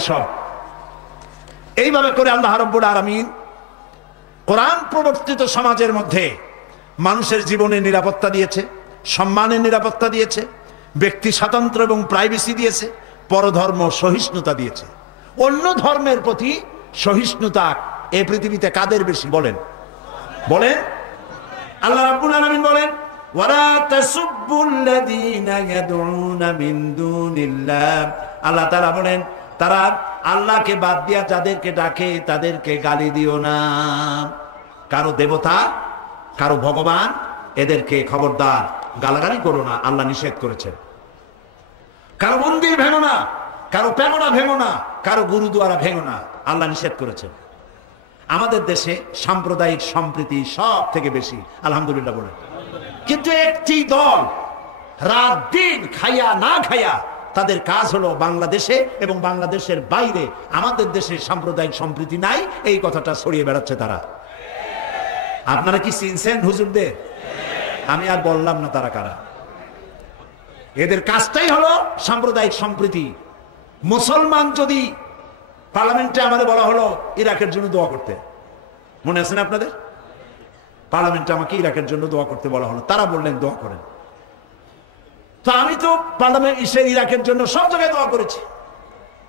থাকে সব। এইভাবে করে আল্লাহ রাব্বুল আলামিন কোরআন প্রবর্তিত সমাজের মধ্যে মানুষের জীবনের নিরাপত্তা দিয়েছে, সম্মানের নিরাপত্তা দিয়েছে, ব্যক্তি স্বাতন্ত্র্য এবং প্রাইভেসি দিয়েছে, পরধর্ম সহিষ্ণুতা দিয়েছে। অন্য ধর্মের প্রতি সহিষ্ণুতা এই পৃথিবীতে কাদের বেশি বলেন? বলেন। আল্লাহ রাব্বুল আলামিন বলেন, ওয়ালা তাসুব্বুল্লাযীনা ইয়াদউনা মিন দুনিল্লাহ। আল্লাহ তাআলা বলেন, তারা আল্লাহকে বাদ দিয়া যাদেরকে ডাকে তাদেরকে গালি দিও না। কারো দেবতা, কারো ভগবান, এদেরকে খবরদার গালাগালি করো না, আল্লাহ নিষেধ করেছেন। কারো মন্দির ভেঙো না, কারো প্যাগোডা ভেঙো না, কারো গুরুদুয়ারা ভেঙো না, আল্লাহ নিষেধ করেছেন। আমাদের দেশে সাম্প্রদায়িক সম্প্রীতি সব থেকে বেশি, আলহামদুলিল্লাহ বলেন। কিন্তু একটি দল রাত দিন খাইয়া না খাইয়া তাদের কাজ হলো বাংলাদেশে এবং বাংলাদেশের বাইরে আমাদের দেশে সাম্প্রদায়িক সম্প্রীতি নাই এই কথাটা ছড়িয়ে বেড়াচ্ছে তারা। আপনারা কি চিনছেন হুজুরদের? আমি আর বললাম না তারা কারা। এদের কাজটাই হলো সাম্প্রদায়িক সম্প্রীতি। মুসলমান যদি পার্লামেন্টে আমাদের বলা হলো ইরাকের জন্য দোয়া করতে, মনে আছে না আপনাদের? পার্লামেন্টে আমাকে ইরাকের জন্য দোয়া করতে বলা হলো, তারা বললেন দোয়া করেন। তো আমি তো পার্লামেন্ট ইরাকের জন্য সব জায়গায় দোয়া করেছি,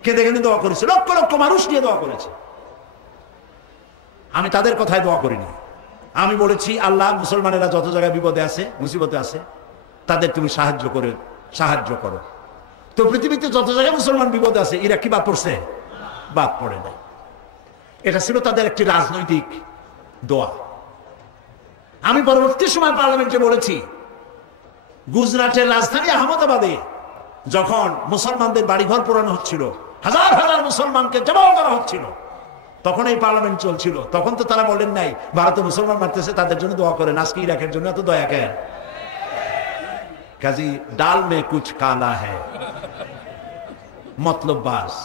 কেঁদে কেঁদে দোয়া করেছি, লক্ষ লক্ষ মানুষ নিয়ে দোয়া করেছি। আমি তাদের কথায় দোয়া করিনি। আমি বলেছি, আল্লাহ মুসলমানেরা যত জায়গায় বিপদে আছে, মুসিবতে আছে, তাদের তুমি সাহায্য করো। তো পৃথিবীতে যত জায়গায় মুসলমান বিপদে আছে, ইরাক কি বাদ পড়ছে? বাদ পড়ে নাই। এটা ছিল তাদের একটি রাজনৈতিক দোয়া। আমি পরবর্তী সময় পার্লামেন্টে বলেছি, গুজরাটের রাজধানী আহমেদাবাদে যখন মুসলমানদের বাড়িঘর পোড়ানো হচ্ছিল, হাজার হাজার মুসলমানকে জবাই করা হচ্ছিল, তখন এই পার্লামেন্ট চলছিল। তখন তো তারা বলেন নাই ভারতে মুসলমান মারতেছে তাদের জন্য দোয়া করেন, আজকে ইরাকের জন্য এত দয়া কেন? কাজী ডাল মে কুছ কালা হ্যায়, মতলব বাস।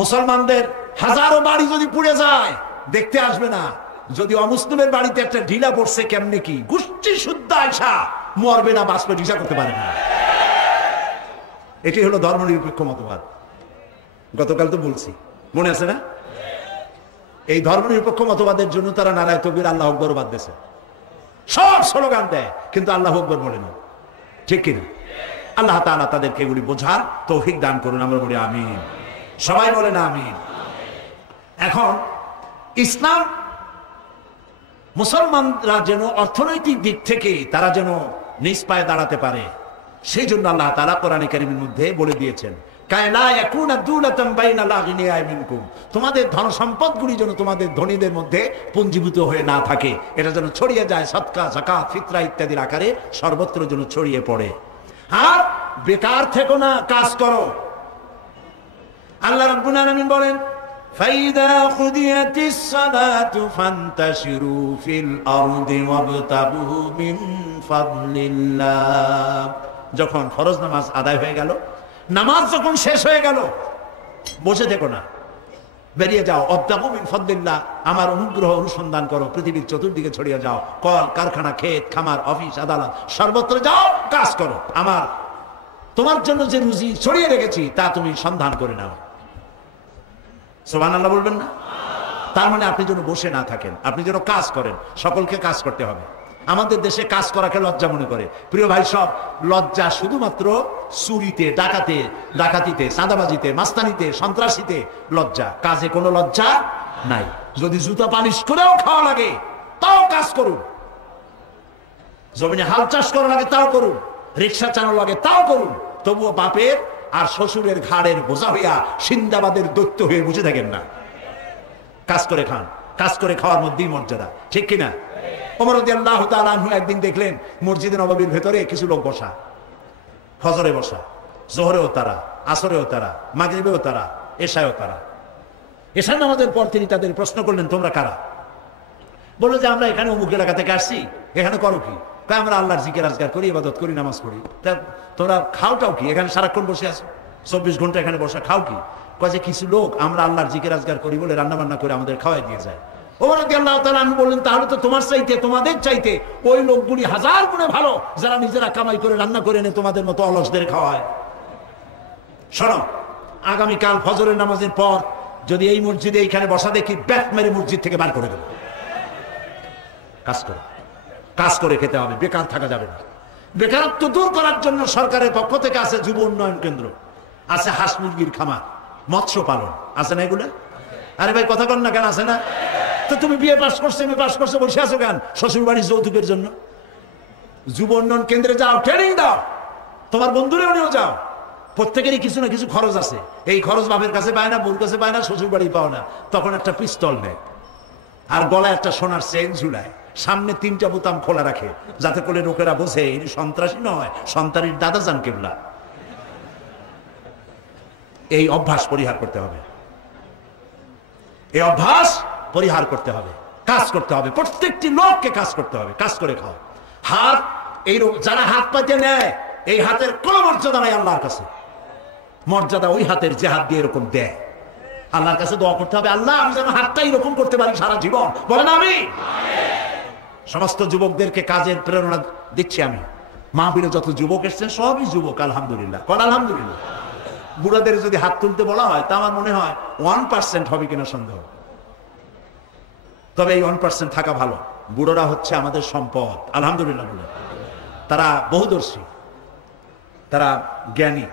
মুসলমানদের হাজারো বাড়ি যদি পুড়ে যায় দেখতে আসবে না, যদি অমুসলিমের বাড়িতে একটা ঢিলা পড়ছে কেমনে কি গোষ্ঠী শুদ্ধ আয়সা মরবে না বাঁচবে ঢিসা করতে পারে না। এটি হলো ধর্মনিরপেক্ষ মতবাদ। গতকাল তো বলছি, মনে আছে না? এই ধর্মনিরপেক্ষ মতবাদের জন্য তারা নারায় তকবীর আল্লাহ আকবর বাদ দিয়েছে, সব স্লোগান দেয় কিন্তু আল্লাহ আকবর বলে না, ঠিক কিনা? আল্লাহ তাআলা তাদেরকে এগুলি বোঝার তৌফিক দান করুন, আমরা বলি আমিন। সবাই বলেন আমিন। এখন ইসলাম মুসলমানরা যেন অর্থনৈতিক দিক থেকে তারা যেন নিজ পায়ে দাঁড়াতে পারে, সেই জন্য আল্লাহ তাআলা কোরআনে কারীমের মধ্যে বলে দিয়েছেন, তোমাদের ধন সম্পদগুলি যেন তোমাদের ধনীদের মধ্যে পুঞ্জীভূত হয়ে না থাকে, এটা যেন ছড়িয়ে যায় সদকা, যাকাত, ফিতরা ইত্যাদির আকারে সর্বত্র যেন ছড়িয়ে পড়ে। আর বেকার থেকো না, কাজ করো। আল্লাহ রাব্বুল আলামিন বলেন, فَإِذَا قُضِيَتِ الصَّلَاةُ فَانْتَشِرُوا فِي الْأَرْضِ وَابْتَغُوا مِنْ فَضْلِ اللَّهِ। যখন ফরজ নামাজ আদায় হয়ে গেল, নামাজ যখন শেষ হয়ে গেল, বসে থেকো না, বেরিয়ে যাও। ওয়াবতাগু মিন ফাদলিল্লাহ, আমার অনুগ্রহ অনুসন্ধান করো, পৃথিবীর চতুর্দিকে ছড়িয়ে যাও, কল কারখানা, ক্ষেত খামার, অফিস আদালত সর্বত্র যাও, কাজ করো। আমার তোমার জন্য যে রুজি ছড়িয়ে রেখেছি তা তুমি সন্ধান করে নাও। সুবহানাল্লাহ বলবেন না? তার মানে আপনি যেন বসে না থাকেন, আপনি যেন কাজ করেন। সকলকে কাজ করতে হবে। আমাদের দেশে কাজ করাকে লজ্জা মনে করে। প্রিয় ভাই সব, লজ্জা শুধুমাত্র চুরিতে, ডাকাতিতে, চাঁদাবাজিতে, মাস্তানিতে, সন্ত্রাসীতে লজ্জা, কাজে কোনো লজ্জা নাই। যদি জুতা পালিশ করেও খাওয়া লাগে তাও কাজ করুন, জমিনে হাল চাষ করা লাগে তাও করুন, রিক্সা চালানো লাগে তাও করুন, তবুও বাপের আর শ্বশুরের ঘাড়ের বোঝা হইয়া সিন্দাবাদের দৈত্য হয়ে বুঝে থাকেন না। কাজ করে খান, কাজ করে খাওয়ার মধ্যেই মর্যাদা, ঠিক কিনা? ওমর রাদিয়াল্লাহু তাআলা আনহু একদিন দেখলেন মসজিদে নববীর ভেতরে কিছু লোক বসা, ফজরে বসা, জোহরেও তারা, আসরেও তারা, মাগরিবেও তারা, এশায়ও তারা। এশার নামাজের পর তিনি তাদের প্রশ্ন করলেন, তোমরা কারা? বললো যে আমরা এখানে অমুক এলাকা থেকে আসছি, এখানে করো কি? আমরা আল্লাহর জিকির আজকার করি, ইবাদত করি, নামাজ পড়ি। তা তোমরা খাওটাও কি? এখানে সারাক্ষণ বসে আছো, 24 ঘন্টা এখানে বসা, খাও কি? কয়ে যে কিছু লোক আমরা আল্লাহর জিকির আজকার করি বলে রান্না বান্না করে আমাদের খাওয়াই দিয়ে যায়। ওমর রাদিয়াল্লাহু তাআলা আনহু বললেন, তাহলে তো তোমার চাইতে, তোমাদের চাইতে ওই লোকগুলি হাজার গুণে ভালো যারা নিজেরা কামাই করে রান্না করে এনে তোমাদের মতো অলসদের খাওয়ায়। শোনো, আগামীকাল ফজরের নামাজের পর যদি এই মসজিদে এইখানে বসা দেখি, ব্যাট মেরে মসজিদ থেকে বার করে দেবো। কাজ করে খেতে হবে, বেকার থাকা যাবে না। বেকারত্ব দূর করার জন্য সরকারের পক্ষ থেকে আছে যুব উন্নয়ন কেন্দ্র, আছে হাঁস মুরগির খামার, মৎস্য পালন, আছে না এগুলো? আরে ভাই কথা কন না কেন, আছে না? তো তুমি বিয়ে পাস করছো, এমএ পাস করছো, বসে আছো কেন শ্বশুর বাড়ির যৌতুকের জন্য? যুব উন্নয়ন কেন্দ্রে যাও, ট্রেনিং দাও, তোমার বন্ধুরেও নিয়েও যাও। প্রত্যেকেরই কিছু না কিছু খরচ আছে, এই খরচ বাপের কাছে পায় না, বোন কাছে পায় না, শ্বশুর বাড়ি পাও না, তখন একটা পিস্তল নেয় আর গলায় একটা সোনার চেইন ঝুলায়, সামনে 3টা বোতাম খোলা রাখে, যাতে করে লোকেরা বোঝে ইনি সন্ত্রাসী নয়, সন্তানের দাদা যান কেবলা। এই অভ্যাস পরিহার করতে হবে, এই অভ্যাস পরিহার করতে হবে। কাজ করতে হবে, প্রত্যেকটি লোককে কাজ করতে হবে, কাজ করে খাও। হাত, এই যারা হাত পাইতে নেয়, এই হাতের কোন মর্যাদা নাই আল্লাহর কাছে। মর্যাদা ওই হাতের যে হাত দিয়ে এরকম দেয়। আল্লাহর কাছে দোয়া করতে হবে, আল্লাহ আমি যেন হাতটা এরকম করতে পারি সারা জীবন, বলেন আমি। সমস্ত যুবকদেরকে কাজের প্রেরণা দিচ্ছি আমি। মাহফিলে যত যুবক এসছেন সবই যুবক, আলহামদুলিল্লাহ, কোন আলহামদুলিল্লাহ। বুড়াদের যদি হাত তুলতে বলা হয় তা আমার মনে হয় 1% হবে কিনা সন্দেহ। তবে এই 1% থাকা ভালো। বুড়োরা হচ্ছে আমাদের সম্পদ, আলহামদুলিল্লাহ। বলে তারা বহুদর্শী, তারা জ্ঞানী,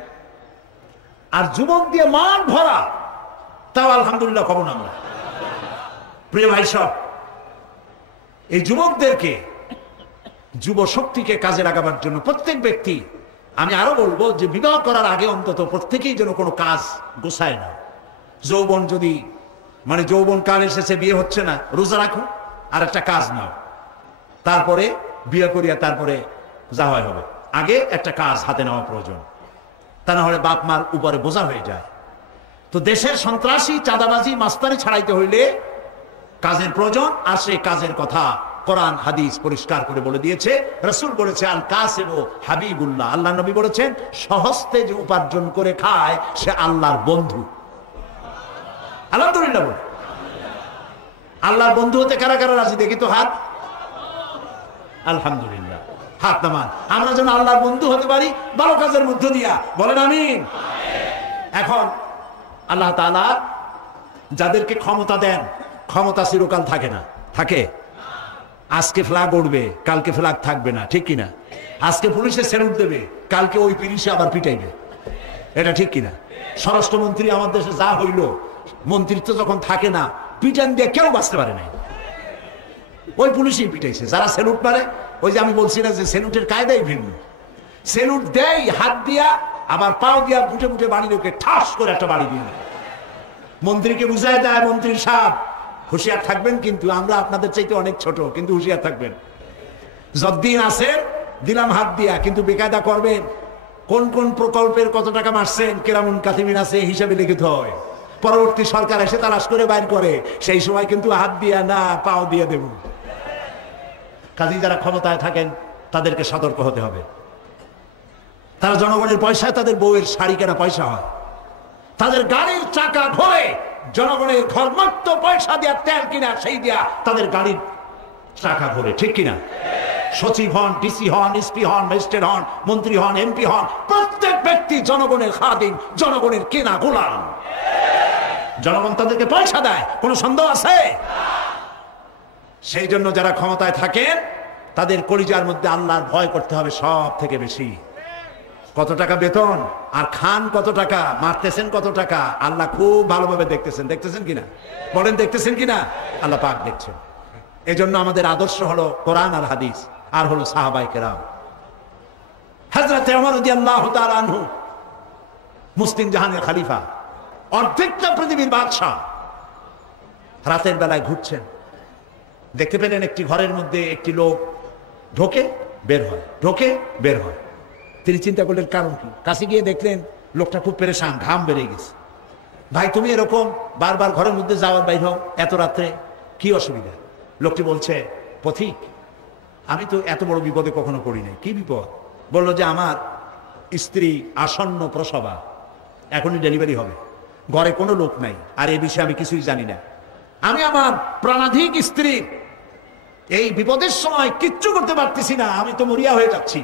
আর যুবক দিয়ে মান ভরা, তাও আলহামদুলিল্লাহ খবর না। আমরা প্রিয় ভাই সব, এই যুবকদেরকে, যুব শক্তিকে কাজে লাগাবার জন্য প্রত্যেক ব্যক্তি, আমি আরো বলবো যে বিবাহ করার আগে অন্তত প্রত্যেকেই যেন কোনো কাজ গোছায় না। যৌবন যদি যৌবন কাল এসেছে, বিয়ে হচ্ছে না, রোজা রাখো আর একটা কাজ নাও, তারপরে বিয়ে করিয়া তারপরে যা হয় হবে। আগে একটা কাজ হাতে নেওয়া প্রয়োজন, তা না হলে বাপ মার উপরে বোঝা হয়ে যায়। তো দেশের সন্ত্রাসী, চাঁদাবাজি, মাস্তানি ছাড়াইতে হইলে কাজের প্রয়োজন, আর সেই কাজের কথা কোরআন হাদিস পরিষ্কার করে বলে দিয়েছে। রাসূল বলেছে আল কাসিবু হাবিবুল্লাহ, আল্লাহ নবী বলেছেন সহস্তে যে উপার্জন করে খায় সে আল্লাহর বন্ধু। আলহামদুলিল্লাহ বলে, আল্লাহর বন্ধু হতে কারা কারা রাজি? দেখি তো হাত। আলহামদুলিল্লাহ, হাত নামান। আমরা যেন আল্লাহর বন্ধু হতে পারি ভালো কাজের মধ্য দিয়া, বলেন আমিন। এখন আল্লাহ তাআলা যাদেরকে ক্ষমতা দেন, ক্ষমতা চিরকাল থাকে না, থাকে। আজকে ফ্ল্যাগ উড়বে, কালকে ফ্ল্যাগ থাকবে না, ঠিক কিনা? আজকে পুলিশে স্যালুট দেবে, কালকে ওই পুলিশে আবার পিটাইবে, এটা ঠিক কিনা? স্বরাষ্ট্রমন্ত্রী আমার দেশে যা হইল, মন্ত্রিত্ব যখন থাকে না, পিটান দিয়ে কেউ বাঁচতে পারে নাই, ওই পুলিশই পিটাইছে। যারা স্যালুট মারে, ওই যে আমি বলছি না যে স্যালুটের কায়দাই ভিন্ন। স্যালুট দেয় হাত দিয়া, আবার পাও দিয়া বুটে বুটে বাড়ি লোকে ঠাস করে একটা বাড়ি দিয়ে মন্ত্রীকে বুঝাই দেয়, মন্ত্রী সাহেব হুঁশিয়ার থাকবেন, কিন্তু আমরা আপনাদের চাইতে অনেক ছোট, কিন্তু হুঁশিয়ার থাকবেন। যতদিন আছেন দিলাম হাত দিয়া, কিন্তু বেকায়দা করবেন। কোন কোন প্রকল্পের কত টাকা মারছেন, কেরামুন কাতিমিন আছে, হিসাবে লিখিত হয়। পরবর্তী সরকার এসে তালাশ করে বাইর করে, সেই সময় কিন্তু হাত দিয়া না, পাও দিয়ে দেব। কাজেই যারা ক্ষমতায় থাকেন তাদেরকে সতর্ক হতে হবে। তারা জনগণের পয়সায় তাদের বউয়ের শাড়ি কেনা পয়সা হয়, তাদের গাড়ির চাকা ঘোরে জনগণের ঘরমাত্র পয়সা দিয়া, তেল কিনা সেই দিয়া তাদের গাড়ির চাকা ঘোরে, ঠিক কিনা? সচিব হন, ডিসি হন, এসপি হন, ম্যাজিস্ট্রেট হন, মন্ত্রী হন, এমপি হন, প্রত্যেক ব্যক্তি জনগণের খাদিম, জনগণের কেনা গোলাম। জনগণ তাদেরকে পয়সা দেয়, কোনো সন্দেহ আছে? সেই জন্য যারা ক্ষমতায় থাকেন তাদের কলিজার মধ্যে আল্লাহর ভয় করতে হবে সব থেকে বেশি। কত টাকা বেতন আর খান কত টাকা, মারতেছেন কত টাকা, আল্লাহ খুব ভালোভাবে দেখতেছেন। দেখতেছেন কিনা বলেন, দেখতেছেন কিনা? আল্লাহ পাক দেখছেন। এজন্য আমাদের আদর্শ হলো কোরআন আর হাদিস, আর হলো সাহাবায়ে কেরাম। হযরত ওমর রাদিয়াল্লাহু তাআলা আনহু মুসলিম জাহানের খলিফা, অর্ধেকটা পৃথিবীর বাদশা, রাতের বেলায় ঘুরছেন, দেখতে পেলেন একটি ঘরের মধ্যে একটি লোক ঢোকে বের হয়, ঢোকে বের হয়। তিনি চিন্তা করলেন কারণ কি, কাছে গিয়ে দেখলেন লোকটা খুব পেরেশান, ঘাম বেড়ে গেছে। ভাই তুমি এরকম বারবার ঘরের মধ্যে যাওয়ার বাইর হও এত রাত্রে, কি অসুবিধা? লোকটি বলছে পথিক, আমি তো এত বড় বিপদে কখনো পড়ি নাই। কি বিপদ? বললো যে আমার স্ত্রী আসন্ন প্রসবা, এখনই ডেলিভারি হবে, ঘরে কোনো লোক নাই, আর এই বিষয়ে আমি কিছুই জানি না। আমি আমার প্রাণাধিক স্ত্রী এই বিপদের সময় কিচ্ছু করতে পারতেছি না, আমি তো মরিয়া হয়ে যাচ্ছি।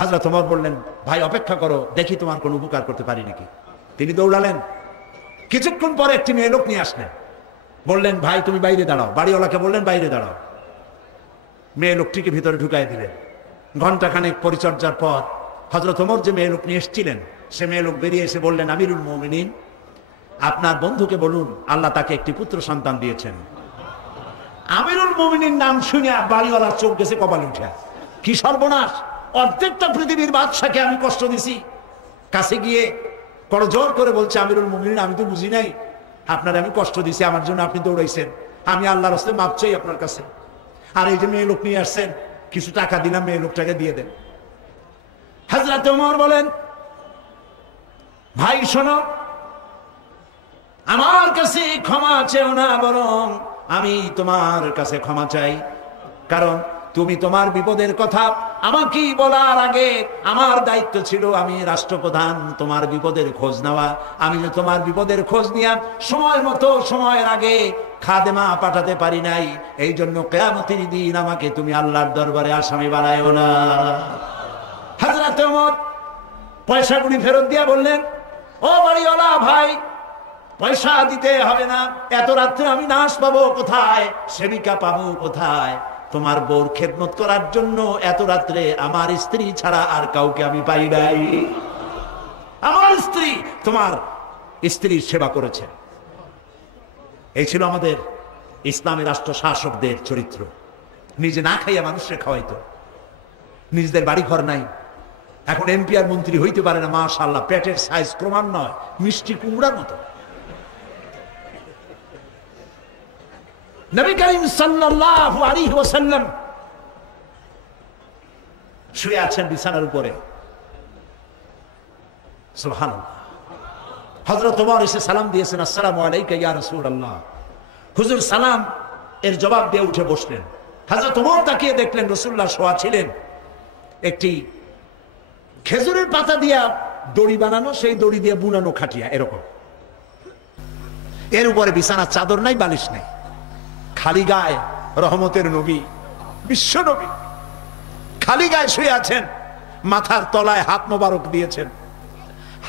হযরত ওমর বললেন ভাই অপেক্ষা করো, দেখি তোমার কোনো উপকার করতে পারি নাকি। তিনি দৌড়ালেন। কিছুক্ষণ পরে একটি মেয়ে লোক নিয়ে আসলেন, বললেন ভাই তুমি বাইরে দাঁড়াও। বাড়িওয়ালাকে বললেন বাইরে দাঁড়াও। মেয়ে লোকটিকে ভিতরে ঢুকাই দিলেন। ঘন্টাখানেক পরিচর্যার পর হযরত ওমর যে মেয়ে লোক নিয়ে এসেছিলেন, সে মেয়ে লোক বেরিয়ে এসে বললেন, আমিরুল মুমিনিন, আপনার বন্ধুকে বলুন আল্লাহ তাকে একটি পুত্র সন্তান দিয়েছেন। আমিরুল মুমিনিন নাম শুনে বাড়িওয়ালার চোখ গেছে কপালে উঠে। কি সর্বনাশ! অর্ধেকটা পৃথিবীর বাদশাকে আমি কষ্ট দিছি। কাছে গিয়ে করজোর করে বলছে, আমিরুল মুমিনিন, আমি তো বুঝি নাই, আপনার আমি কষ্ট দিছি, আমার জন্য আপনি দৌড়াইছেন, আমি আল্লাহর রাস্তে মাপ চাই আপনার কাছে। আর এই যে মেয়ে লোক নিয়ে আসছেন, কিছু টাকা দিলাম, মেয়ে লোকটাকে দিয়ে দেন। হযরত ওমর বলেন, ভাই শোনো, আমার কাছে ক্ষমা চেও না, বরং আমি তোমার কাছে ক্ষমা চাই। কারণ তুমি তোমার বিপদের কথা আমাকে বলার আগে আমার দায়িত্ব ছিল, আমি রাষ্ট্রপ্রধান, তোমার বিপদের খোঁজ নেওয়া। আমি যে তোমার বিপদের খোঁজ নিয়ে সময় মতো সময়ের আগে খাদেমা পাঠাতে পারি নাই, এই জন্য কিয়ামতের দিন আমাকে তুমি আল্লাহর দরবারে আসামি বানায়ো না। হযরত ওমর পয়সাগুলি ফেরত দিয়া বললেন, ও বাড়িওয়ালা ভাই, পয়সা দিতে হবে না। এত রাত্রে আমি নাশ পাবো কোথায়, সেবিকা পাবো কোথায়? তোমার বউর খেদমত করার জন্য এত রাত্রে আমার স্ত্রী ছাড়া আর কাউকে আমি পাই নাই। আমার স্ত্রী তোমার স্ত্রীর সেবা করেছে। এই ছিল আমাদের ইসলামী রাষ্ট্র শাসকদের চরিত্র। নিজে না খাইয়া মানুষকে খাওয়াইতো। নিজেদের বাড়ি ঘর নাই, এখন এমপি আর মন্ত্রী হইতে পারে না। মাশাআল্লাহ, পেটের সাইজ ক্রমান্বয়ে মিষ্টি কুমড়ার মতো। নবী করিম সাল্লাল্লাহু আলাইহি ওয়াসাল্লাম শুয়ে আছেন বিছানার উপরে। সুবহানাল্লাহ। হযরত ওমর এসে সালাম দিয়েছেন, আসসালামু আলাইকা ইয়া রাসূলুল্লাহ। হুজুর সালাম এর জবাব দিয়ে উঠে বসলেন। হযরত ওমর তাকিয়ে দেখলেন রাসূলুল্লাহ শোয়া ছিলেন। একটি খেজুরের পাতা দিয়া দড়ি বানানো, সেই দড়ি দিয়ে বুনানো খাটিয়া এরকম। এর উপরে বিছানার চাদর নাই, বালিশ নাই, খালি গায়ে রহমতের নবী, বিশ্ব নবী খালি গায়ে শুয়ে আছেন। মাথার তলায় হাত মোবারক দিয়েছেন,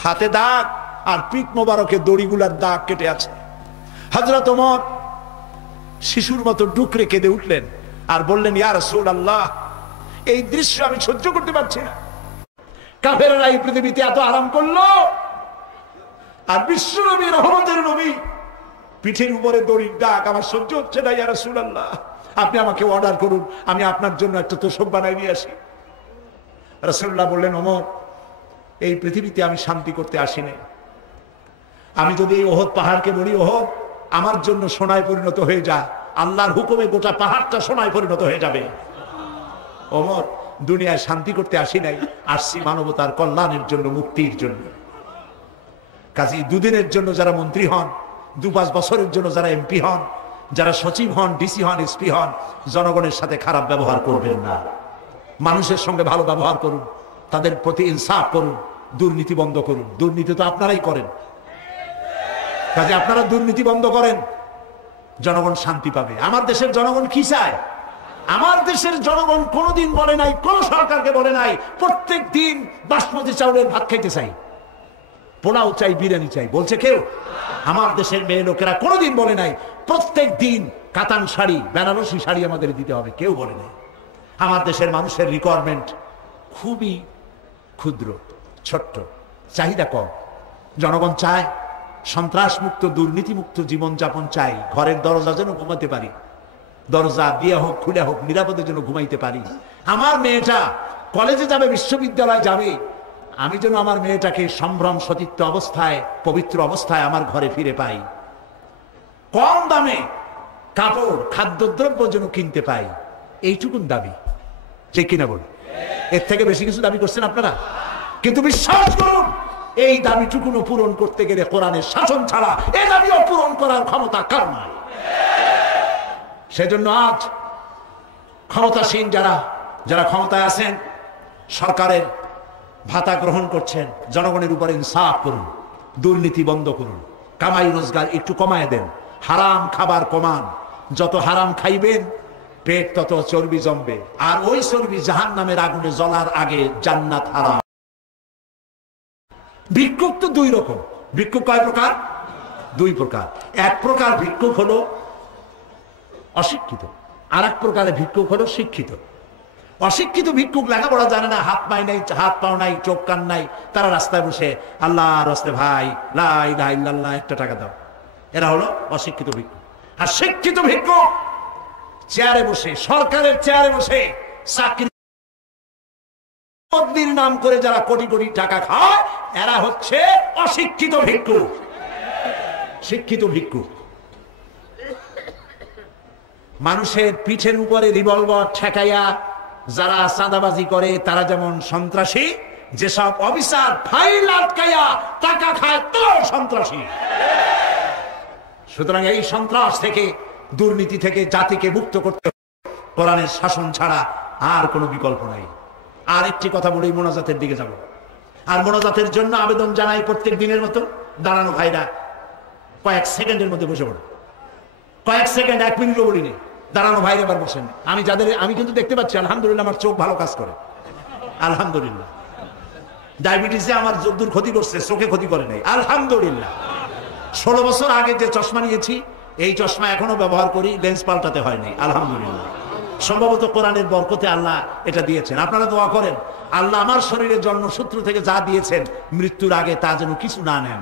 হাতে দাগ আর পিঠ মোবারকে দড়িগুলার দাগ কেটে আছে। হযরত ওমর শিশুর মতো ডুকরে কেঁদে উঠলেন আর বললেন, ইয়া রাসূলুল্লাহ, এই দৃশ্য আমি সহ্য করতে পারছি না। কাফেররা এই পৃথিবীতে এত আরাম করলো, আর বিশ্ব নবী রহমতের নবী পিঠের উপরে দড়ির দাগ, আমার সহ্য হচ্ছে না। ইয়া রাসূলুল্লাহ, আপনি আমাকে অর্ডার করুন, আমি আপনার জন্য একটা তোশক বানাই নিয়ে আসি। রাসূলুল্লাহ বললেন, ওমর, এই পৃথিবীতে আমি শান্তি করতে আসি নাই। আমি যদি এই ওহদ পাহাড়কে বলি, ওহদ আমার জন্য সোনায় পরিণত হয়ে যা, আল্লাহর হুকুমে গোটা পাহাড়টা সোনায় পরিণত হয়ে যাবে। ওমর, দুনিয়ায় শান্তি করতে আসি নাই, আসছি মানবতার কল্যাণের জন্য, মুক্তির জন্য। কাজী দুদিনের জন্য যারা মন্ত্রী হন, 2-5 বছরের জন্য যারা এমপি হন, যারা সচিব হন, ডিসি হন, এসপি হন, জনগণের সাথে খারাপ ব্যবহার করবেন না। মানুষের সঙ্গে ভালো ব্যবহার করুন, তাদের প্রতি ইনসাফ করুন, দুর্নীতি বন্ধ করুন। দুর্নীতি তো আপনারাই করেন, কাজে আপনারা দুর্নীতি বন্ধ করেন, জনগণ শান্তি পাবে। আমার দেশের জনগণ কি চায়? আমার দেশের জনগণ কোনোদিন বলে নাই, কোন সরকারকে বলে নাই, প্রত্যেক দিন বাসমতি চাউলের ভাত খাইতে চাই, পোলাও চাই, বিরিয়ানি চাই, বলছে কেউ? আমার দেশের মেয়ে লোকেরা কোনোদিন বলে নাই প্রত্যেক দিন কাতান শাড়ি, বেনারসি শাড়ি আমাদের দিতে হবে, কেউ বলে নাই। আমার দেশের মানুষের রিকোয়ারমেন্ট খুবই ক্ষুদ্র, ছোট্ট, চাহিদা কম। জনগণ চায় সন্ত্রাস মুক্ত, দুর্নীতি মুক্ত জীবনযাপন চাই। ঘরের দরজা যেন ঘুমাতে পারি, দরজা দিয়ে হোক খুলে হোক নিরাপদে যেন ঘুমাইতে পারি। আমার মেয়েটা কলেজে যাবে, বিশ্ববিদ্যালয়ে যাবে, আমি যেন আমার মেয়েটাকে সম্ভ্রম সতীত্ব অবস্থায়, পবিত্র অবস্থায় আমার ঘরে ফিরে পাই। কম দামে কাপড়, খাদ্যদ্রব্য যেন কিনতে পাই, এইটুকুন দাবি, ঠিক কিনা বল? এর থেকে বেশি কিছু দাবি করছেন আপনারা? কিন্তু বিশ্বাস করুন, এই দাবিটুকুনো পূরণ করতে গেলে কোরআনের শাসন ছাড়া এই দাবিও পূরণ করার ক্ষমতা কার নাই। সেজন্য আজ ক্ষমতাসীন যারা ক্ষমতায় আছেন, সরকারের ভাতা গ্রহণ করছেন, জনগণের উপর ইনসাফ করুন, দুর্নীতি বন্ধ করুন, কামাই রোজগার একটু কমায় দেন, হারাম খাবার কমান। যত হারাম খাইবেন পেট তত চর্বি জমবে, আর ওই চর্বি জাহান্নামের আগুনে জ্বলার আগে জান্নাত হারাম। ভিক্ষুক তো 2 রকম, ভিক্ষুক কয় প্রকার? দুই প্রকার। এক প্রকার ভিক্ষুক হলো অশিক্ষিত, আর এক প্রকারের ভিক্ষুক হলো শিক্ষিত। অশিক্ষিত ভিক্ষুক লেখাপড়া জানে না, হাত পায় নাই, হাত পাও নাই, চোখ কান নাই, তারা রাস্তায় বসে আল্লাহর রাস্তায় ভাই লা ইলাহা ইল্লাল্লাহ একটা টাকা দাও, এরা হলো অশিক্ষিত ভিক্ষুক। আর শিক্ষিত ভিক্ষুক চেয়ারে বসে, সরকারের চেয়ারে বসে চাকরি নাম করে যারা কোটি কোটি টাকা খায়, এরা হচ্ছে অশিক্ষিত ভিক্ষুক। শিক্ষিত ভিক্ষুক মানুষের পিঠের উপরে রিভলভার ঠেকাইয়া যারা চাঁদাবাজি করে, তারা যেমন সন্ত্রাসী, যেসব অফিসার ফাইল আটকাইয়া টাকা খায় তারাও সন্ত্রাসী। সুতরাং এই সন্ত্রাস থেকে, দুর্নীতি থেকে জাতিকে মুক্ত করতে কোরআনের শাসন ছাড়া আর কোনো বিকল্প নাই। আর একটি কথা বলি, মোনাজাতের দিকে যাব। আর মোনাজাতের জন্য আবেদন জানাই প্রত্যেক দিনের মতো, দাঁড়ানো ভাইরা কয়েক সেকেন্ডের মধ্যে বসে পড়ে, কয়েক সেকেন্ড, 1 মিনিটও বলিনি, দাঁড়ানো ভাইরা এবার বসেন। আমি কিন্তু দেখতে পাচ্ছি আলহামদুলিল্লাহ আমার চোখ ভালো কাজ করে, আলহামদুলিল্লাহ। ডায়াবেটিসে আমার যদ্দূর ক্ষতি করছে, চোখে ক্ষতি করে নাই, আলহামদুলিল্লাহ। 16 বছর আগে যে চশমা নিয়েছি, এই চশমা এখনো ব্যবহার করি, লেন্স পাল্টাতে হয়নি, আলহামদুলিল্লাহ। সম্ভবত কোরআনের বরকতে আল্লাহ এটা দিয়েছেন। আপনারা দোয়া করেন আল্লাহ আমার শরীরের জন্মসূত্র থেকে যা দিয়েছেন, মৃত্যুর আগে তা যেন কিছু না নেন।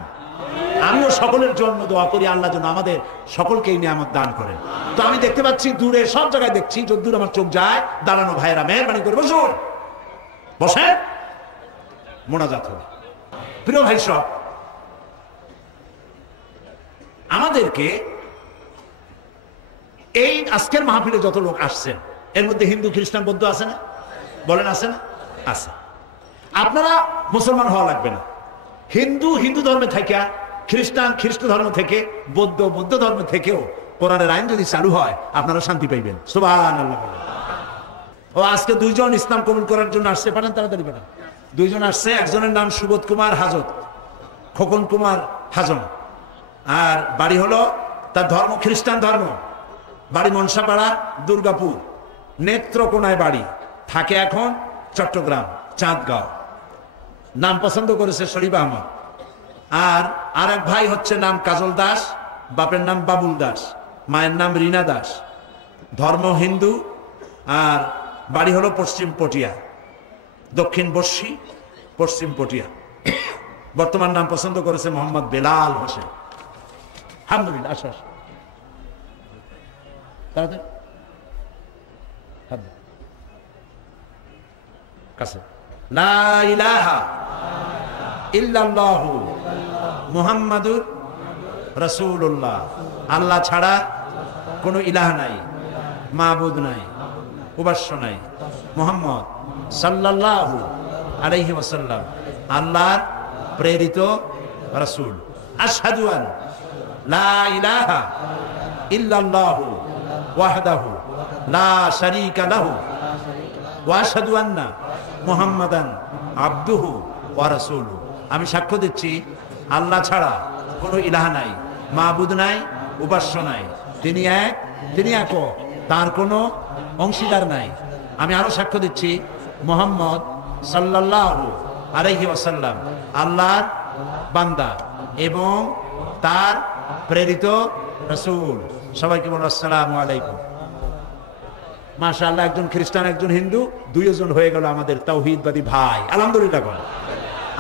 আমিও সকলের জন্য দোয়া করি আল্লাহ যেন আমাদের সকলকেই নিয়ামত দান করেন। তো আমি দেখতে পাচ্ছি দূরে, সব জায়গায় দেখছি, যদ্দূর আমার চোখ যায়, দাঁড়ানো ভাইয়েরা মেহরবানি করে বসুন, বসেন, মোনাজাত হবে। প্রিয় ভাই সব, আমাদেরকে এই আজকের মাহফিলে যত লোক আসছেন, এর মধ্যে হিন্দু, খ্রিস্টান, বৌদ্ধ আছে না? বলেন আছে না? আছে। আপনারা মুসলমান হওয়া লাগবে না। হিন্দু হিন্দু ধর্মে থেকে, খ্রিস্টান খ্রিস্ট ধর্ম থেকে, বৌদ্ধ বৌদ্ধ ধর্ম থেকেও কোরআনের আইন যদি চালু হয়, আপনারা শান্তি পাইবেন। সুবহানাল্লাহ। ও আজকে 2 জন ইসলাম কবুল করার জন্য আসছে, পাঠান তাড়াতাড়ি পাঠান। 2 জন আসছে, একজনের নাম সুবোধ কুমার হাজত, খোকন কুমার হাজম, আর বাড়ি হলো, তার ধর্ম খ্রিস্টান ধর্ম, বাড়ি মনসাপাড়া, দুর্গাপুর, নেত্রকোনায় বাড়ি, থাকে এখন চট্টগ্রাম চাঁদগাঁও। নাম পছন্দ করেছে শরীফ আহমদ। আর আরেক ভাই হচ্ছে নাম কাজল দাস, বাপের নাম বাবুল দাস, মায়ের নাম রিনা দাস, ধর্ম হিন্দু, আর বাড়ি হলো পশ্চিম পটিয়া, দক্ষিণ বর্ষী, পশ্চিম পটিয়া। বর্তমান নাম পছন্দ করেছে মোহাম্মদ বেলাল হোসেন। আলহামদুলিল্লাহ। আসো আসো তাড়াতাড়ি কাছে। লা ইলাহা ইল্লাল্লাহু মুহাম্মাদুর রাসূলুল্লাহ। আল্লাহ ছাড়া কোনো ইলাহ নাই, মাবুদ নাই, উপাস্য নাই। মুহাম্মদ সাল্লাল্লাহু আলাইহি ওয়াসাল্লাম আল্লাহর প্রেরিত রাসূল। আশহাদু আন লা ইলাহা ইল্লাল্লাহু ওয়াহদাহু লা শারীকা লাহু ওয়া আশহাদু আন্না মুহাম্মাদান আবদুহু ওয়া রাসূলুহু। আমি সাক্ষ্য দিচ্ছি আল্লাহ ছাড়া কোনো ইলাহ নাই, মাবুদ নাই, উপাস্য নাই। তিনি এক, তিনি একক, তার কোনো অংশীদার নাই। আমি আরো সাক্ষ্য দিচ্ছি মুহাম্মদ সাল্লাল্লাহু আলাইহি ওয়াসাল্লাম আল্লাহর বান্দা এবং তার প্রেরিত রাসূল। সবাইকে বলো আসসালামু আলাইকুম। মাশাআল্লাহ, একজন খ্রিস্টান একজন হিন্দু, 2 জন হয়ে গেল আমাদের তাওহীদবাদী ভাই। আলহামদুলিল্লাহ।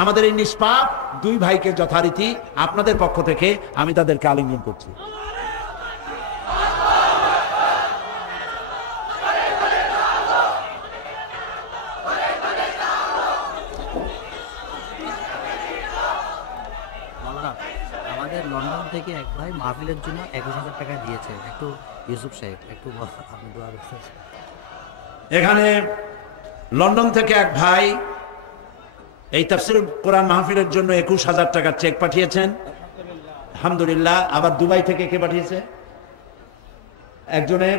আমাদের এই নিষ্পাপ 2 ভাইকে যথারীতি আপনাদের পক্ষ থেকে আমি তাদেরকে আলিঙ্গন করছি। আমাদের লন্ডন থেকে এক ভাই মাহফিলের জন্য 21,000 টাকা দিয়েছে। একটু ইউসুফ সাহেব একটু আপনি দোয়া করতে। এখানে লন্ডন থেকে এক ভাই এই তাফসীর কোরআন মাহফিলের জন্য 21,000 টাকা চেক পাঠিয়েছেন, আলহামদুলিল্লাহ। আবার দুবাই থেকে কে পাঠিয়েছে? একজনের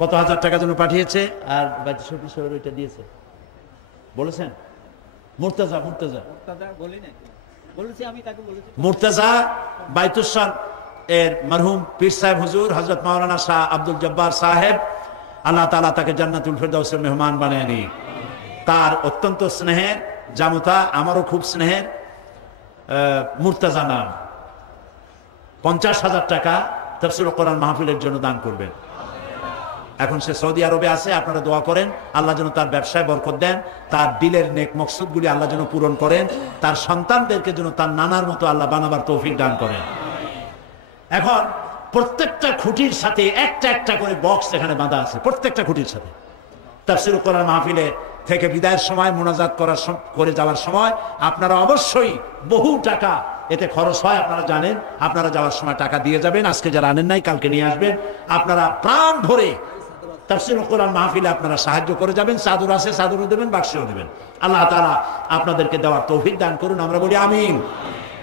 কত হাজার টাকা যেন পাঠিয়েছে, আর ওইটা দিয়েছে বলেছেন মুর্তাজা। মুর্তাজা বাইতুসার এর মরহুম পীর সাহেব হুজুর হযরত মাওলানা শাহ আব্দুল জব্বার সাহেব, আল্লাহ তাআলা তাকে জান্নাতুল ফেরদাউসের মেহমান বানিয়ে নিক। তার অত্যন্ত স্নেহের জামতা, আমারও খুব স্নেহের মুর্তাজা নাম, 50,000 টাকা তাফসীরুল কোরআন মাহফিলের জন্য দান করবেন। এখন সে সৌদি আরবে আছে, আপনারা দোয়া করেন আল্লাহ যেন তার ব্যবসায় বরকত দেন, তার দিলের নেক মকসুদগুলি আল্লাহ যেন পূরণ করেন, তার সন্তানদেরকে যেন তার নানার মতো আল্লাহ বানাবার তৌফিক দান করেন। এখন প্রত্যেকটা খুঁটির সাথে একটা একটা করে বক্স এখানে বাঁধা আছে, প্রত্যেকটা খুঁটির সাথে। তাফসীরুল কোরআন মাহফিলে থেকে বিদায়ের সময় মোনাজাত করে যাওয়ার সময় আপনারা অবশ্যই বহু টাকা এতে খরচ হয়, আপনারা জানেন। আপনারা যাওয়ার সময় টাকা দিয়ে যাবেন, আজকে যারা আনেন নাই কালকে নিয়ে আসবেন। আপনারা প্রাণ ভরে তাফসীরুল কোরআন মাহফিলে আপনারা সাহায্য করে যাবেন। চাদর আছে, চাদরও দেবেন, বাক্সও দেবেন। আল্লাহ তাআলা আপনাদেরকে দেওয়ার তৌফিক দান করুন, আমরা বলি আমিন।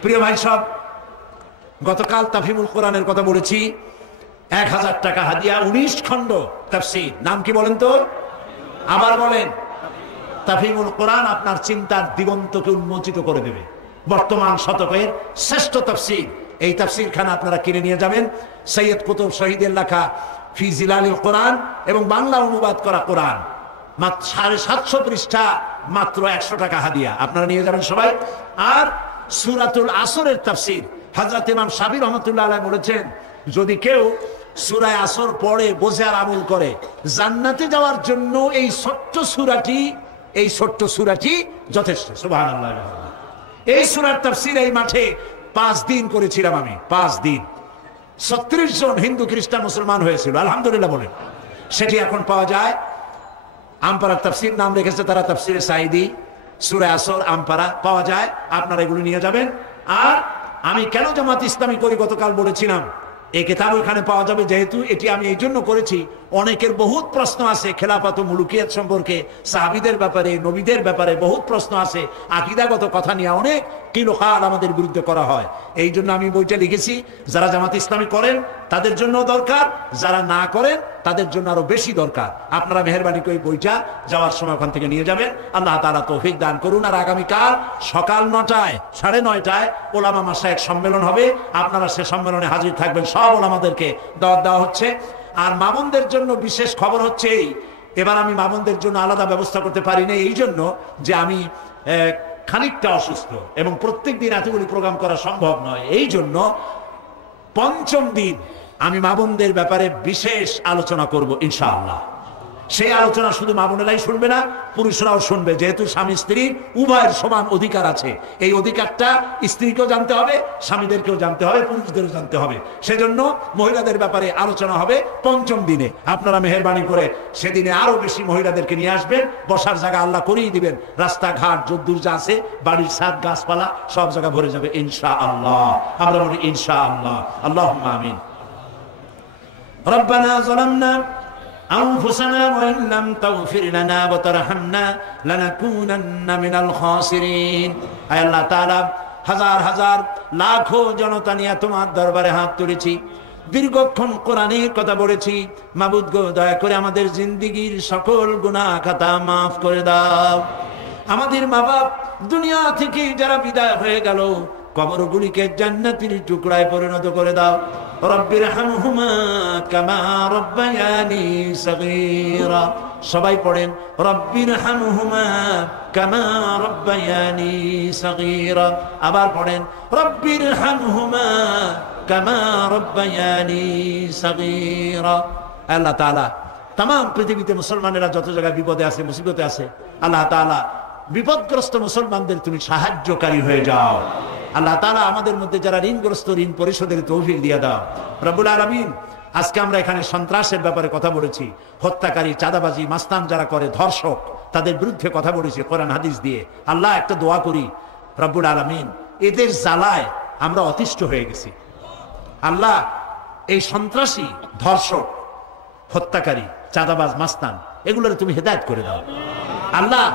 প্রিয় ভাই সব, গতকাল তাফহিমুল কোরআনের কথা বলেছি। 1000 টাকা হাদিয়া, 19 খণ্ড তাফসীর। নাম কি বলেন তো? আবার বলেন। তাফহিমুল কোরআন আপনার চিন্তার দিগন্তকে উন্মোচিত করে দেবে। বর্তমান শতকের শ্রেষ্ঠ তাফসীর, এই তাফসীর খানা আপনারা কিনে নিয়ে যাবেন। সৈয়দ কুতুব শহীদের লেখা ফি জিলালিল কোরআন এবং বাংলা অনুবাদ করা কোরআন, মাত্র 750 পৃষ্ঠা, মাত্র 100 টাকা হাদিয়া, আপনারা নিয়ে যাবেন সবাই। আর সূরাতুল আসরের তাফসীর, হযরত ইমাম শাফি রহমাতুল্লাহ আলাইহি বলেছেন, যদি কেউ সূরা আসর পড়ে বোঝে আর আমল করে, জান্নাতে যাওয়ার জন্য এই ছোট্ট সূরাটি যথেষ্ট। সুবহানাল্লাহ। এই সূরার তাফসীর এই মাঠে 5 দিন করেছিলাম আমি, 5 দিন। 36 জন হিন্দু খ্রিস্টান মুসলমান হয়েছিল, আলহামদুলিল্লাহ বলেন। সেটি এখন পাওয়া যায়। আমপারা তাফসীর নাম রেখেছে তারা, তাফসীরে সাঈদী, সূরা আসর, আমপারা পাওয়া যায়। আপনারা এগুলো নিয়ে যাবেন। আর আমি কেন জামাত ইসলামী করি গতকাল বলেছিলাম, এই কিতাব ওখানে পাওয়া যাবে। যেহেতু এটি আমি এই জন্য করেছি, অনেকের বহুত প্রশ্ন আছে খেলাফত ও মুলুকিয়াত সম্পর্কে, সাহাবীদের ব্যাপারে, নবীদের ব্যাপারে বহুত প্রশ্ন আছে। আকীদাগত কথা নিয়ে অনেক কিলোকাল আমাদের বিরুদ্ধে করা হয়। এই জন্য আমি বইটা লিখেছি। যারা জামাত ইসলামী করেন তাদের জন্য দরকার, যারা না করেন তাদের জন্য আরো বেশি দরকার। আপনারা মেহেরবানি করে বইটা যাওয়ার সময় ওখান থেকে নিয়ে যাবেন। আল্লাহ তাআলা তৌফিক দান করুন। আর আগামীকাল সকাল 9টায়, 9:30টায় ওলামা মাশায়েখ সম্মেলন হবে। আপনারা সে সম্মেলনে হাজির থাকবেন। সব ওলামাদেরকে দাওয়াত দেওয়া হচ্ছে। আর মামুনদের জন্য বিশেষ খবর হচ্ছে এই, এবার আমি মামুনদের জন্য আলাদা ব্যবস্থা করতে পারি না, এই জন্য যে আমি খানিকটা অসুস্থ এবং প্রত্যেক দিন এতগুলি প্রোগ্রাম করা সম্ভব নয়। এই জন্য 5ম দিন আমি মামুনদের ব্যাপারে বিশেষ আলোচনা করব ইনশাআল্লাহ। সেই আলোচনা শুধু মামুনেরাই শুনবে না, পুরুষরাও শুনবে। যেহেতু স্বামী স্ত্রী উভয়ের সমান অধিকার আছে, এই অধিকারটা স্ত্রীকেও জানতে হবে, স্বামীদেরকেও জানতে হবে, পুরুষদেরও জানতে হবে। সেজন্য মহিলাদের ব্যাপারে আলোচনা হবে 5ম দিনে। আপনারা মেহেরবানি করে সেদিনে আরো বেশি মহিলাদেরকে নিয়ে আসবেন। বসার জায়গা আল্লাহ করেই দিবেন। রাস্তাঘাট যদ্দূর যা আছে, বাড়ির ছাদ, গাছপালা সব জায়গা ভরে যাবে ইনশাআল্লাহ। আমরা বলি ইনশাআল্লাহ। আল্লাহুম্মা আমিন। রব্বানা যালামনা أنفسنا وإن لم تغفر لنا وترحمنا لنكونن من الخاسرين। আয় আল্লাহ তাআলা, হাজার হাজার লাখো জনতা নিয়ে তোমার দরবারে হাত তুলেছি, দীর্ঘক্ষণ কোরআনের কথা বলেছি। মাবুদ গো, দয়া করে আমাদের জিন্দেগীর সকল গুনাহ খাতা মাফ করে দাও। আমাদের মা বাপ দুনিয়া থেকে যারা বিদায় হয়ে গেল, কবরগুলিকে জান্নাতের টুকরায় পরিণত করে দাও। রব্বির হামহুমা কামা রব্বায়ানি সগীরা। সবাই পড়েন, রব্বির হামহুমা কামা রব্বায়ানি সগীরা। আবার পড়েন, রব্বির হামহুমা কামা রব্বায়ানি সগীরা। আল্লাহ তাআলা তাম পৃথিবীতে মুসলমানেরা যত জায়গায় বিপদে আছে, মুসিবতে আছে, আল্লাহ তাআলা বিপদগ্রস্ত মুসলমানদের তুমি সাহায্যকারী হয়ে যাও। আল্লাহ তাআলা আমাদের মধ্যে যারা ঋণগ্রস্ত, ঋণ পরিশোধের তৌফিক দিয়ে দাও রব্বুল আলামিন। আজকে আমরা এখানে সন্ত্রাসের ব্যাপারে কথা বলেছি, হত্যাকারী, চাঁদাবাজি, মাস্তান যারা করে, ধর্ষক, তাদের বিরুদ্ধে কথা বলেছি কোরআন হাদিস দিয়ে। আল্লাহ একটা দোয়া করি রব্বুল আলামিন, এদের জ্বালায় আমরা অতিষ্ঠ হয়ে গেছি। আল্লাহ এই সন্ত্রাসী, ধর্ষক, হত্যাকারী, চাঁদাবাজ, মাস্তান এগুলোর তুমি হেদায়েত করে দাও। আল্লাহ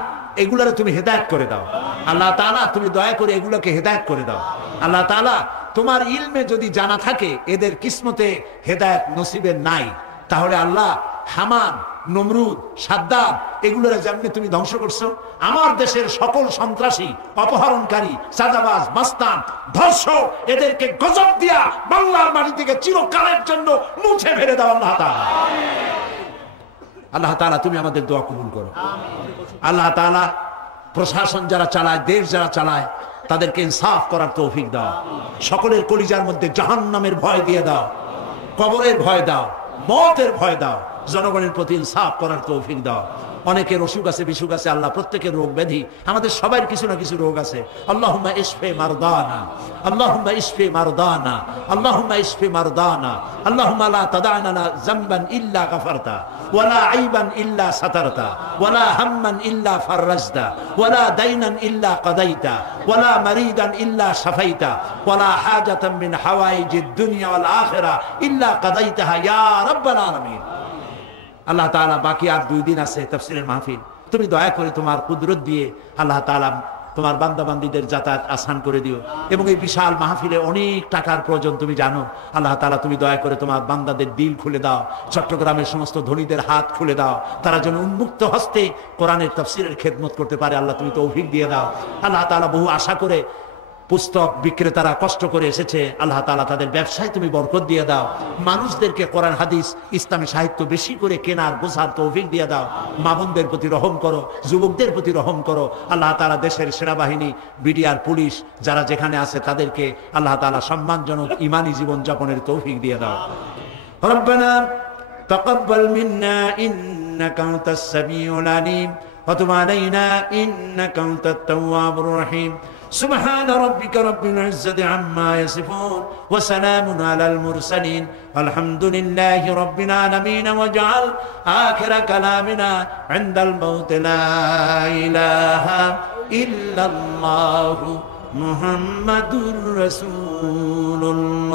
এগুলোর তুমি হেদায়েত করে দাও। আল্লাহ তাআলা তুমি দয়া করে এগুলোকে হেদায়েত করে দাও। আল্লাহ তাআলা তোমার ইলমে যদি জানা থাকে এদের কিসমতে হেদায়েত নসিবের নাই, তাহলে আল্লাহ হামান, নমরুদ, সাদ্দাত এগুলোর যেমনি তুমি ধ্বংস করছো, আমার দেশের সকল সন্ত্রাসী, অপহরণকারী, চাঁদাবাজ, মাস্তান, ধর্ষক এদেরকে গজব দিয়া বাংলার মাটি থেকে চিরকালের জন্য মুছে ফেলে দাও আল্লাহ তাআলা। আল্লাহ তাআলা তুমি আমাদের দোয়া কবুল করো। আল্লাহ তাআলা প্রশাসন যারা চালায়, দেশ যারা চালায়, তাদেরকে ইনসাফ করার তৌফিক দাও। সকলের কলিজার মধ্যে জাহান্নামের ভয় দিয়ে দাও, কবরের ভয় দাও, মওতের ভয় দাও, জনগণের প্রতি ইনসাফ করার তৌফিক দাও। অনেকের অসুখ আছে, বিসুখ আছে আল্লাহ, প্রত্যেকের রোগ ব্যাধি, আমাদের সবার কিছু না কিছু রোগ আছে। আল্লাহুম্মা ইশফি মারদানা, আল্লাহুম্মা ইশফি মারদানা, আল্লাহুম্মা ইশফি মারদানা, আল্লাহুম্মা লা তাদা লানা যামবান ইল্লা গাফারতা ওয়ালা আইবান ইল্লা সাতারতা ওয়ালা হাম্মান ইল্লা ফাররাজতা ওয়ালা দাইনান ইল্লা কাদাইতা ওয়ালা মারিদান ইল্লা শাফাইতা ওয়ালা হাজাতাম মিন হাওয়াইজিদ দুনিয়া ওয়াল আখিরা ইল্লা কাদাইতাহা ইয়া রাব্বাল আলামিন। আল্লাহ তাআলা বাকি আর 2 দিন আছে তাফসীরের মাহফিল, তুমি দয়া করে তোমার কুদরত দিয়ে আল্লাহ তাআলা তোমার বান্দাবান্দীদের যাতায়াত আসান করে দিও। এবং এই বিশাল মাহফিলে অনেক টাকার প্রয়োজন তুমি জানো, আল্লাহ তাআলা তুমি দয়া করে তোমার বান্দাদের দিল খুলে দাও, চট্টগ্রামের সমস্ত ধনীদের হাত খুলে দাও, তারা যেন উন্মুক্ত হস্তে কোরআনের তাফসীরের খেদমত করতে পারে। আল্লাহ তুমি তৌফিক দিয়ে দাও। আল্লাহ তাআলা বহু আশা করে পুস্তক বিক্রেতারা কষ্ট করে এসেছে, আল্লাহ তাআলা তাদের ব্যবসায় তুমি বরকত দিয়ে দাও। মানুষদেরকে কোরআন হাদিস ইসলামী সাহিত্য বেশি করে কেনার বোঝার তৌফিক দিয়ে দাও। মা বোনদের প্রতি রহম করো, যুবকদের প্রতি রহম করো। আল্লাহ তাআলা দেশের সেনাবাহিনী, বিডিআর, পুলিশ যারা যেখানে আছে তাদেরকে আল্লাহ তাআলা সম্মানজনক ঈমানী জীবন যাপনের তৌফিক দিয়ে দাও। রব্বানা তাকাব্বাল মিন্না ইন্নাকা আনতাস সামিউল আলিম ওয়া তুব আলাইনা ইন্নাকা আনতাত তাওয়াবুর রহিম। سبحان ربك رب العزة عما يصفون وسلام على المرسلين والحمد لله رب العالمين واجعل آخر كلامنا عند الموت لا إله إلا الله محمد رسول الله.